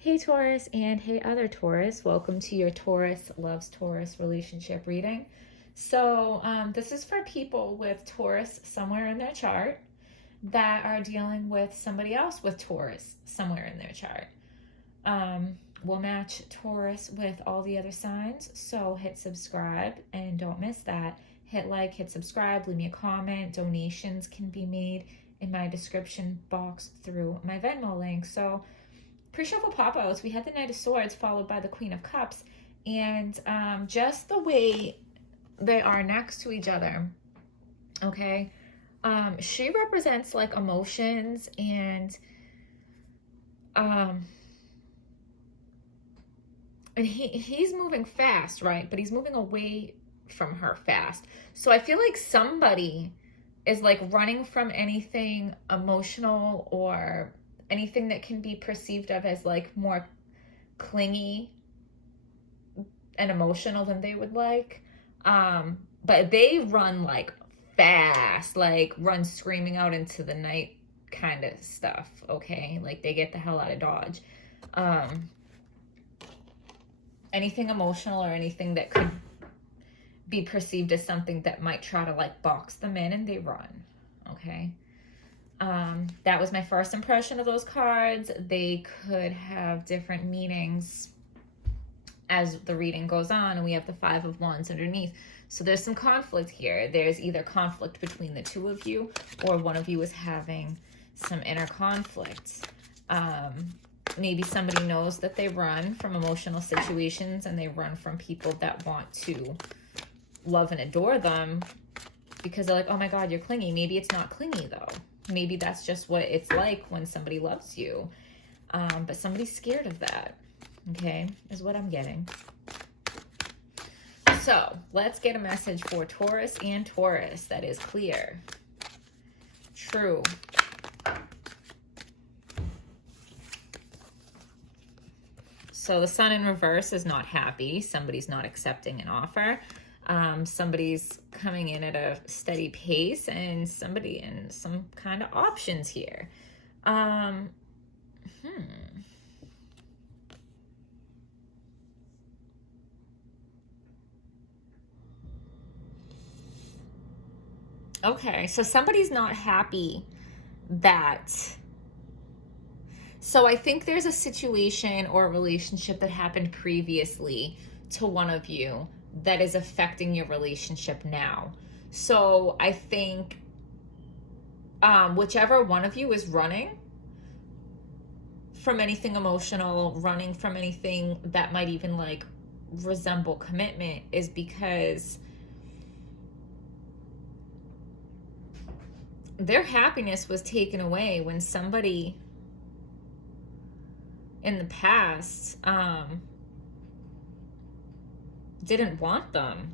Hey Taurus and hey other Taurus, welcome to your Taurus Loves Taurus relationship reading. So this is for people with Taurus somewhere in their chart that are dealing with somebody else with Taurus somewhere in their chart. We'll match Taurus with all the other signs, so hit subscribe and don't miss that. Hit like, hit subscribe, leave me a comment. Donations can be made in my description box through my Venmo link. So pre-shuffle pop-outs, we had the Knight of Swords followed by the Queen of Cups, and just the way they are next to each other, okay, she represents like emotions and he's moving fast, right? But he's moving away from her fast. So I feel like somebody is like running from anything emotional or anything that can be perceived of as like more clingy and emotional than they would like. But they run like fast, like run screaming out into the night kind of stuff, okay? Like they get the hell out of Dodge. Anything emotional or anything that could be perceived as something that might try to like box them in, and they run, okay? That was my first impression of those cards. They could have different meanings as the reading goes on, and we have the Five of Wands underneath. So there's some conflict here. There's either conflict between the two of you, or one of you is having some inner conflict. Maybe somebody knows that they run from emotional situations and they run from people that want to love and adore them because they're like, oh my God, you're clingy. Maybe it's not clingy though. Maybe that's just what it's like when somebody loves you. But somebody's scared of that, okay, is what I'm getting. So let's get a message for Taurus and Taurus that is clear, true. So the Sun in reverse is not happy. Somebody's not accepting an offer. Somebody's coming in at a steady pace, and somebody in some kind of options here. Okay, so somebody's not happy that... So I think there's a situation or a relationship that happened previously to one of you that is affecting your relationship now. So I think whichever one of you is running from anything emotional, running from anything that might even like resemble commitment, is because their happiness was taken away when somebody in the past didn't want them.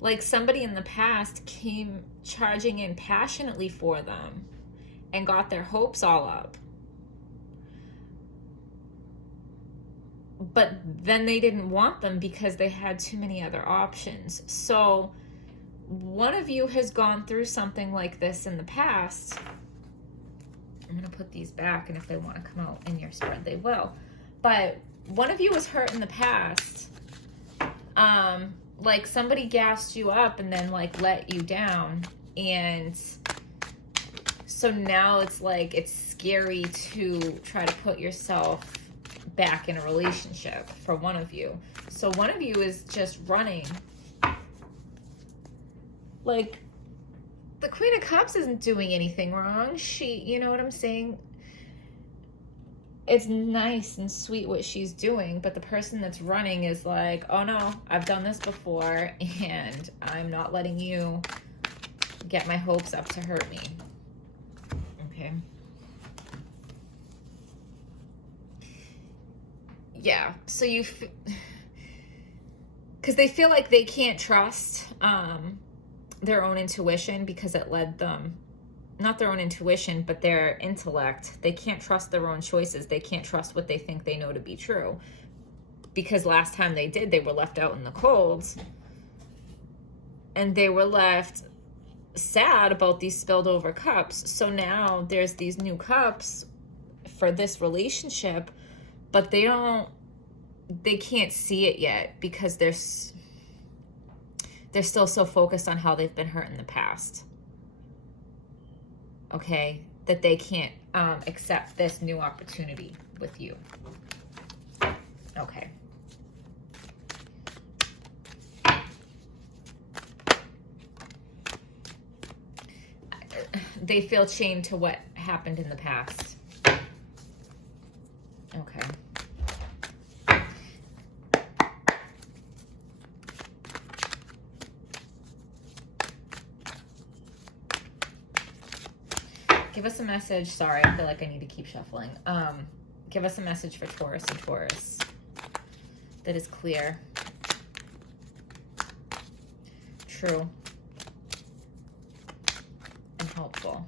Like somebody in the past came charging in passionately for them and got their hopes all up. But then they didn't want them because they had too many other options. So one of you has gone through something like this in the past. I'm going to put these back, and if they want to come out in your spread, they will. But one of you was hurt in the past. Like somebody gassed you up and then like let you down. And so now it's like it's scary to try to put yourself back in a relationship for one of you. So one of you is just running. Like, the Queen of Cups isn't doing anything wrong. She, you know what I'm saying? It's nice and sweet what she's doing, but the person that's running is like, oh no, I've done this before, and I'm not letting you get my hopes up to hurt me. Okay. Yeah, so because they feel like they can't trust their own intuition because it led them, not their own intuition, but their intellect. They can't trust their own choices. They can't trust what they think they know to be true. Because last time they did, they were left out in the cold. And they were left sad about these spilled over cups. So now there's these new cups for this relationship, but they can't see it yet because they're still so focused on how they've been hurt in the past. Okay, that they can't accept this new opportunity with you. Okay. They feel chained to what happened in the past. Okay. Give us a message. Sorry, I feel like I need to keep shuffling. Give us a message for Taurus and Taurus that is clear, true, and helpful.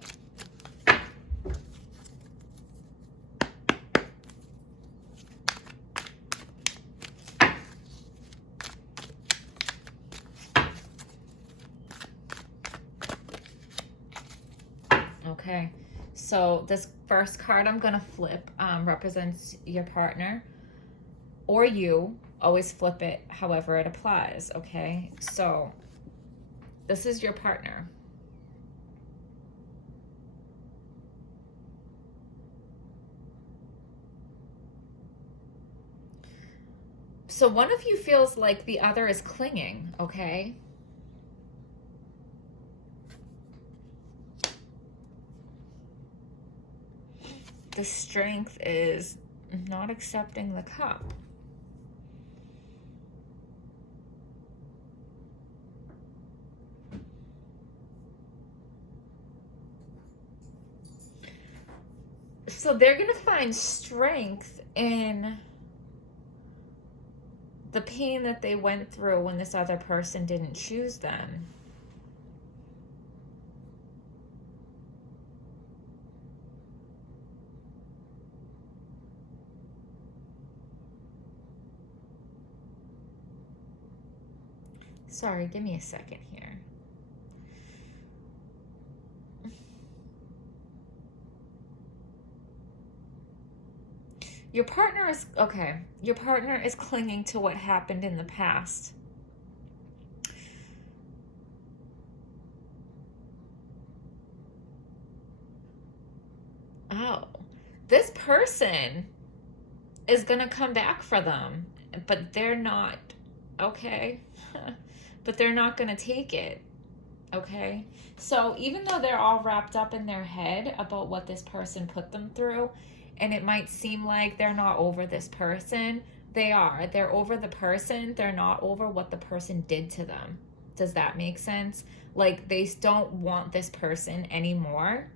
Okay, so this first card I'm going to flip represents your partner or you. Always flip it however it applies, okay? So this is your partner. So one of you feels like the other is clinging, okay? The strength is not accepting the cup. So they're going to find strength in the pain that they went through when this other person didn't choose them. Sorry, give me a second here. Your partner is, okay, your partner is clinging to what happened in the past. Oh, this person is going to come back for them, but they're not, okay? But they're not going to take it, okay? So even though they're all wrapped up in their head about what this person put them through, and it might seem like they're not over this person, they are. They're over the person. They're not over what the person did to them. Does that make sense? Like, they don't want this person anymore.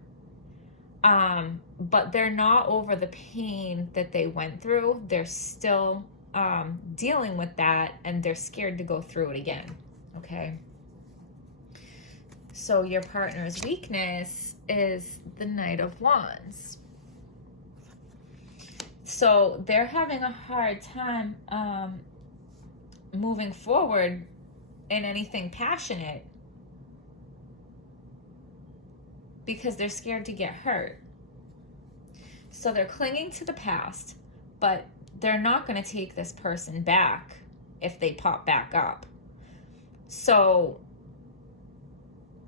But they're not over the pain that they went through. They're still dealing with that, and they're scared to go through it again. Okay? So your partner's weakness is the Knight of Wands. So they're having a hard time moving forward in anything passionate because they're scared to get hurt. So they're clinging to the past, but they're not going to take this person back if they pop back up. So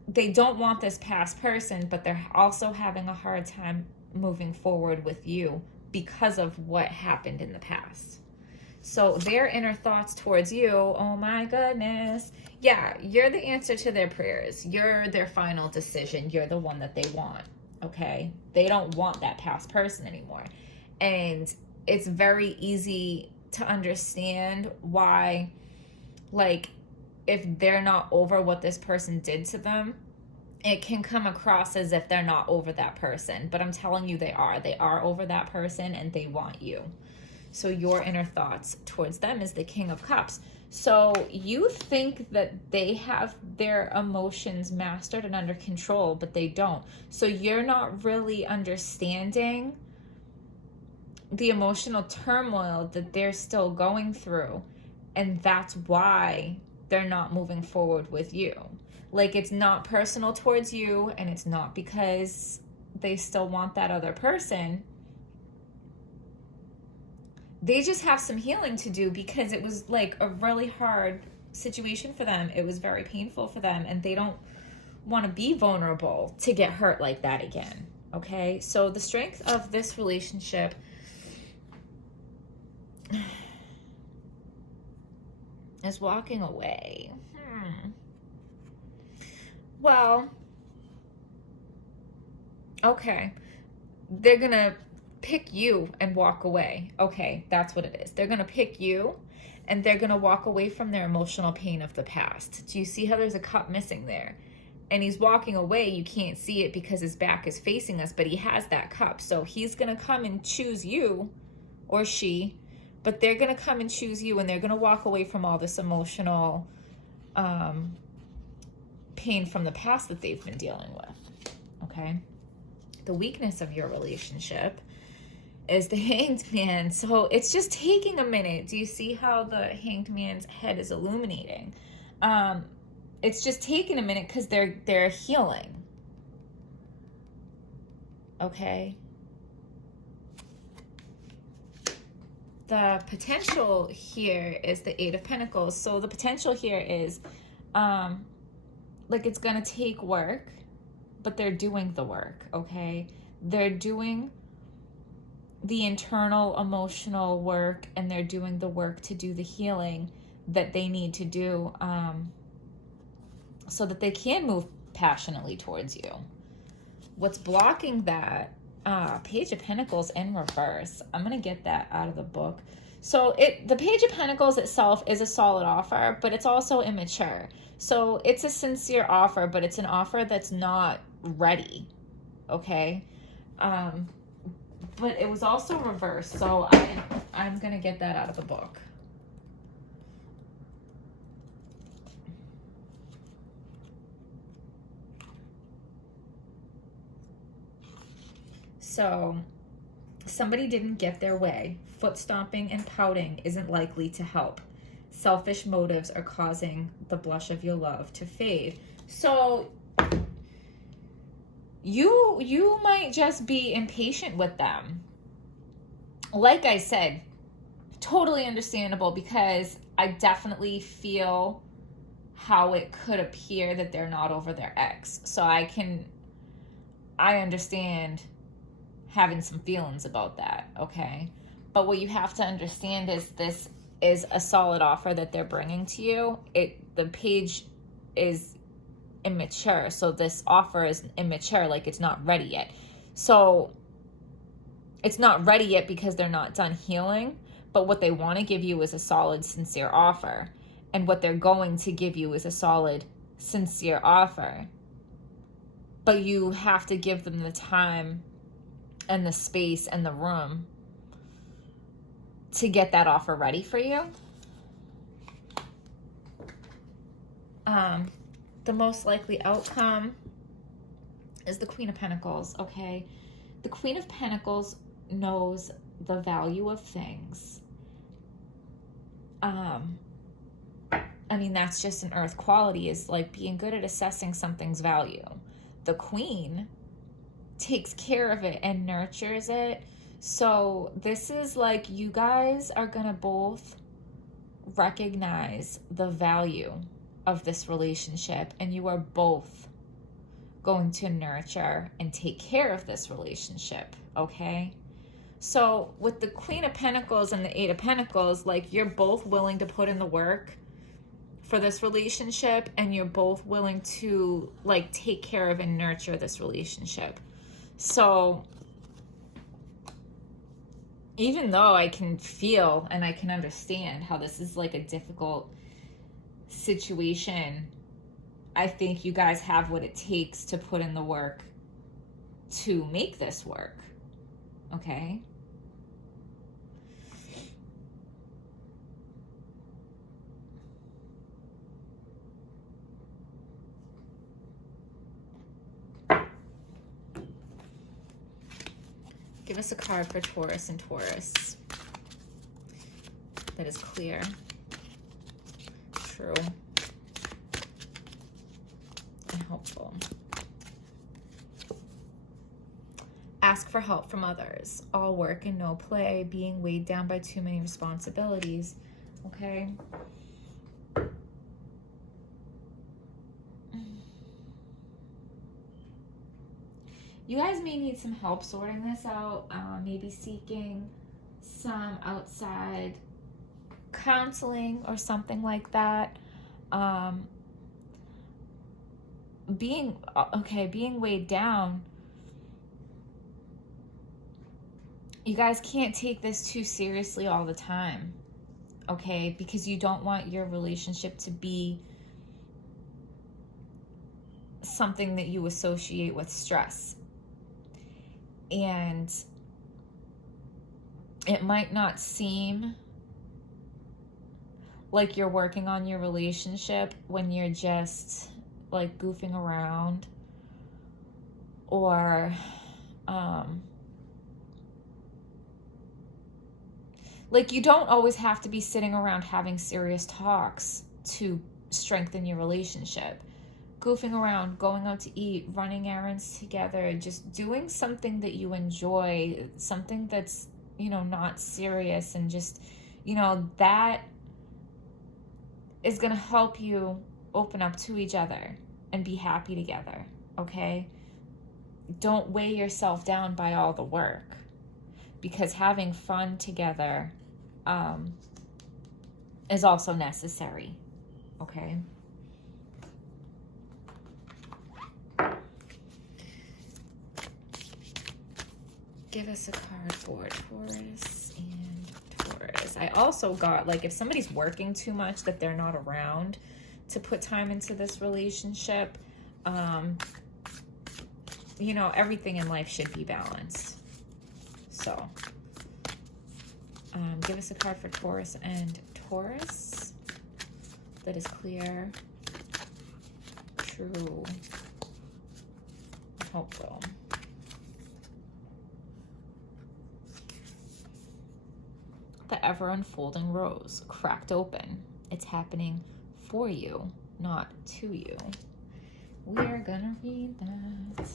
they don't want this past person, but they're also having a hard time moving forward with you because of what happened in the past. So their inner thoughts towards you, oh my goodness. Yeah, you're the answer to their prayers. You're their final decision. You're the one that they want, okay? They don't want that past person anymore. And it's very easy to understand why, like, if they're not over what this person did to them, it can come across as if they're not over that person. But I'm telling you, they are. They are over that person, and they want you. So your inner thoughts towards them is the King of Cups. So you think that they have their emotions mastered and under control, but they don't. So you're not really understanding the emotional turmoil that they're still going through. And that's why they're not moving forward with you. Like, it's not personal towards you, and it's not because they still want that other person. They just have some healing to do because it was like a really hard situation for them. It was very painful for them, and they don't want to be vulnerable to get hurt like that again. Okay, so the strength of this relationship is walking away. Well, okay, they're gonna pick you and walk away. Okay, that's what it is. They're gonna pick you and they're gonna walk away from their emotional pain of the past. Do you see how there's a cup missing there? And he's walking away. You can't see it because his back is facing us, but he has that cup. So he's gonna come and choose you, or she, but they're gonna come and choose you, and they're gonna walk away from all this emotional pain from the past that they've been dealing with. Okay, the weakness of your relationship is the Hanged Man. So it's just taking a minute. Do you see how the Hanged Man's head is illuminating? It's just taking a minute because they're healing. Okay. The potential here is the Eight of Pentacles. So the potential here is like it's gonna take work, but they're doing the work. Okay, they're doing the internal emotional work, and they're doing the work to do the healing that they need to do, so that they can move passionately towards you. What's blocking that? Page of Pentacles in reverse. I'm gonna get that out of the book. So the Page of Pentacles itself is a solid offer, but it's also immature. So it's a sincere offer, but it's an offer that's not ready. Okay. But it was also reversed. So I'm gonna get that out of the book. So somebody didn't get their way. Foot stomping and pouting isn't likely to help. Selfish motives are causing the blush of your love to fade. So you might just be impatient with them. Like I said, totally understandable, because I definitely feel how it could appear that they're not over their ex. So I understand having some feelings about that, okay? But what you have to understand is this is a solid offer that they're bringing to you. The page is immature, so this offer is immature, like it's not ready yet. So it's not ready yet because they're not done healing, but what they want to give you is a solid, sincere offer. And what they're going to give you is a solid, sincere offer. But you have to give them the time and the space and the room to get that offer ready for you. The most likely outcome is the Queen of Pentacles, okay? The Queen of Pentacles knows the value of things. I mean, that's just an earth quality, is like being good at assessing something's value. The Queen takes care of it and nurtures it. So this is like you guys are gonna both recognize the value of this relationship, and you are both going to nurture and take care of this relationship, okay? So with the Queen of Pentacles and the Eight of Pentacles, like you're both willing to put in the work for this relationship, and you're both willing to like take care of and nurture this relationship. So even though I can feel and I can understand how this is like a difficult situation, I think you guys have what it takes to put in the work to make this work, okay? Give us a card for Taurus and Taurus that is clear, true, hopeful. Ask for help from others. All work and no play. Being weighed down by too many responsibilities. Okay. You guys may need some help sorting this out. Maybe seeking some outside counseling or something like that. Being weighed down. You guys can't take this too seriously all the time, okay? Because you don't want your relationship to be something that you associate with stress. And it might not seem like you're working on your relationship when you're just like goofing around or like you don't always have to be sitting around having serious talks to strengthen your relationship. Goofing around, going out to eat, running errands together, just doing something that you enjoy, something that's, you know, not serious, and just, you know, that is going to help you open up to each other and be happy together, okay? Don't weigh yourself down by all the work, because having fun together is also necessary, okay? Give us a card for Taurus and Taurus. I also got, like, if somebody's working too much, that they're not around to put time into this relationship. You know, everything in life should be balanced. So, give us a card for Taurus and Taurus that is clear, true, and hopeful. The ever-unfolding rose, cracked open. It's happening for you, not to you. We're gonna read that.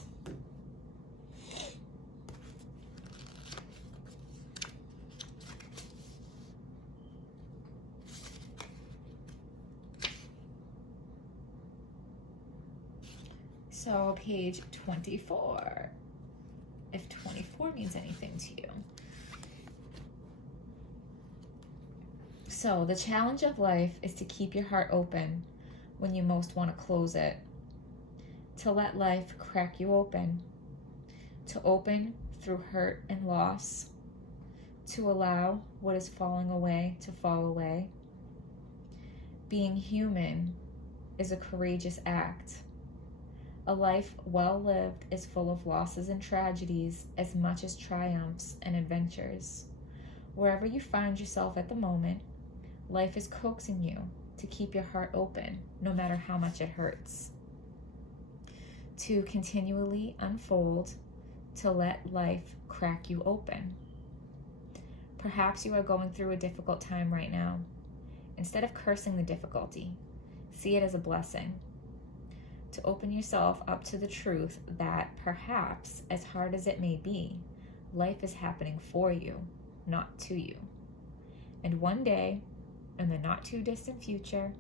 So, page 24, if 24 means anything to you. So, the challenge of life is to keep your heart open when you most want to close it. To let life crack you open. To open through hurt and loss. To allow what is falling away to fall away. Being human is a courageous act. A life well lived is full of losses and tragedies as much as triumphs and adventures. Wherever you find yourself at the moment, life is coaxing you to keep your heart open, no matter how much it hurts. To continually unfold, to let life crack you open. Perhaps you are going through a difficult time right now. Instead of cursing the difficulty, see it as a blessing. To open yourself up to the truth that perhaps, as hard as it may be, life is happening for you, not to you. And one day, in the not too distant future,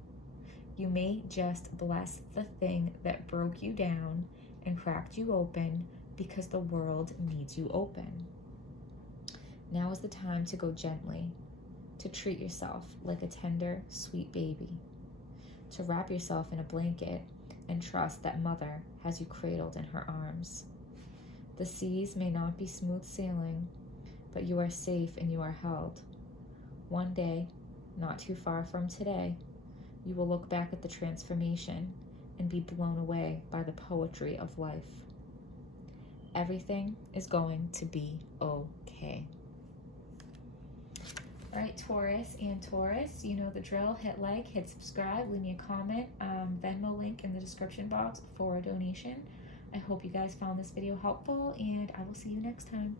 you may just bless the thing that broke you down and cracked you open, because the world needs you open. Now is the time to go gently, to treat yourself like a tender, sweet baby, to wrap yourself in a blanket and trust that Mother has you cradled in her arms. The seas may not be smooth sailing, but you are safe and you are held. One day, not too far from today, you will look back at the transformation and be blown away by the poetry of life. Everything is going to be okay. All right, Taurus and Taurus, you know the drill. Hit like, hit subscribe, leave me a comment. Venmo link in the description box for a donation. I hope you guys found this video helpful, and I will see you next time.